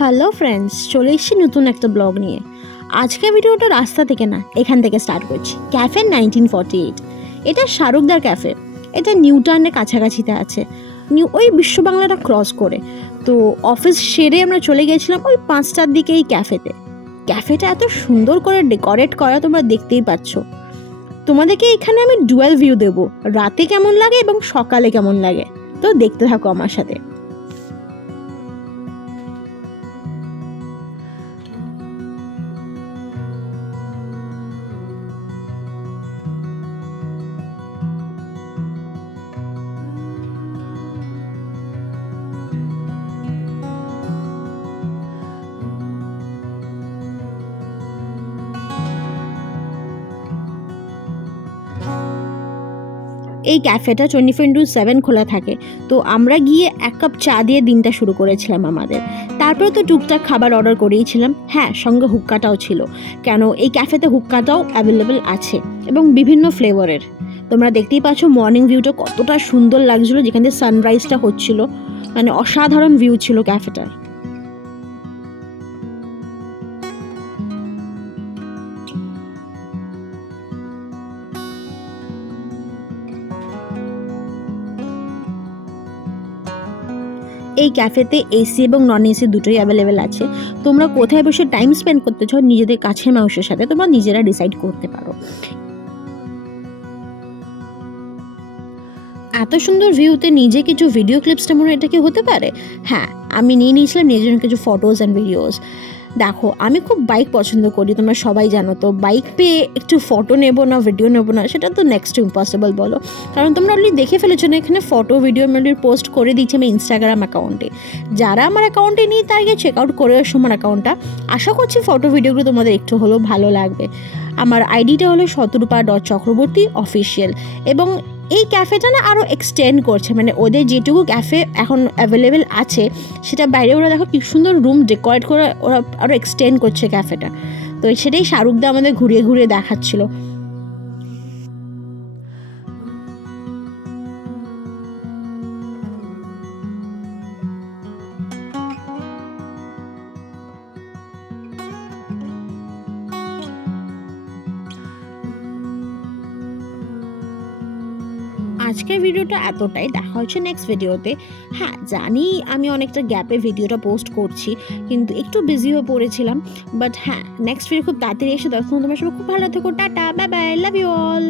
Hello friends, চলে এসেছি নতুন একটা ব্লগ নিয়ে। আজকের ভিডিওটা রাস্তা থেকে না, এখান থেকে স্টার্ট করছি। ক্যাফে 1948, এটা শাহরুখদার ক্যাফে। এটা নিউ টাউনের কাছাকাছিতে আছে, ওই বিশ্ব বাংলাটা ক্রস করে। তো অফিস সেরে আমরা চলে গিয়েছিলাম ওই 5টার দিকে এই ক্যাফেতে। ক্যাফেটা এত সুন্দর করে ডেকোরেট করা, তোমরা দেখতেই পাচ্ছ। তোমাদেরকে এখানে আমি ডুয়াল ভিউ দেবো, রাতে কেমন লাগে এবং সকালে কেমন লাগে। তো দেখতে থাকো আমার সাথে। এই ক্যাফেটা 24/7 খোলা থাকে। তো আমরা গিয়ে 1 কাপ চা দিয়ে দিনটা শুরু করেছিলাম আমাদের। তারপরে তো টুকটাক খাবার অর্ডার করেইছিলাম। হ্যাঁ, সঙ্গে হুক্কাটাও ছিল, কেন এই ক্যাফেতে হুক্কাটাও অ্যাভেলেবেল আছে এবং বিভিন্ন ফ্লেভারের। তোমরা দেখতেই পাচ্ছ মর্নিং ভিউটা কতটা সুন্দর লাগছিলো, যেখান থেকে সানরাইজটা হচ্ছিল। মানে অসাধারণ ভিউ ছিল ক্যাফেটার। এই ক্যাফেতে এসি এবং নন এসি দুটোই অ্যাভেলেবেল আছে। তোমরা কোথায় বসে টাইম স্পেন্ড করতে চাও নিজেদের কাছের মানুষের সাথে, তোমরা নিজেরা ডিসাইড করতে পারো। এত সুন্দর ভিউতে নিজে কিছু ভিডিও ক্লিপসটা মনে হয় এটা কি হতে পারে। হ্যাঁ, আমি নিয়ে নিয়েছিলাম নিজের জন্য কিছু ফটোজ অ্যান্ড ভিডিওস। দেখো, আমি খুব বাইক পছন্দ করি, তোমরা সবাই জানো। তো বাইক পেয়ে একটু ফটো নেবো না, ভিডিও নেবো না, সেটা তো নেক্সট ইম্পসিবল বলো। কারণ তোমরা অলরেডি দেখে ফেলেছো না, এখানে ফটো ভিডিও আমি পোস্ট করে দিচ্ছি আমি ইনস্টাগ্রাম অ্যাকাউন্টে। যারা আমার অ্যাকাউন্টে নিয়ে তার গিয়ে চেক আউট করে আসো আমার অ্যাকাউন্টটা। আশা করছি ফটো ভিডিওগুলো তোমাদের একটু হলেও ভালো লাগবে। আমার আইডিটা হলো শতরূপা.চক্রবর্তী অফিসিয়াল। এবং এই ক্যাফেটা না আরও এক্সটেন্ড করছে, মানে ওদের যেটুকু ক্যাফে এখন অ্যাভেলেবেল আছে সেটা বাইরে ওরা দেখো কি সুন্দর রুম ডেকোরেট করে ওরা আরও এক্সটেন্ড করছে ক্যাফেটা। তো সেটাই শাহরুখদা আমাদের ঘুরিয়ে ঘুরিয়ে দেখাচ্ছিল। আজকের ভিডিওটা এতটাই, দেখা হচ্ছে নেক্সট ভিডিওতে। হ্যাঁ, জানি আমি অনেকটা গ্যাপে ভিডিওটা পোস্ট করছি, কিন্তু একটু বিজি হয়ে পড়েছিলাম। বাট হ্যাঁ, নেক্সট ভিডিও খুব তাড়াতাড়ি এসে তখন তোমার সবাই খুব ভালো থেকো। Tata, bye bye, love you all.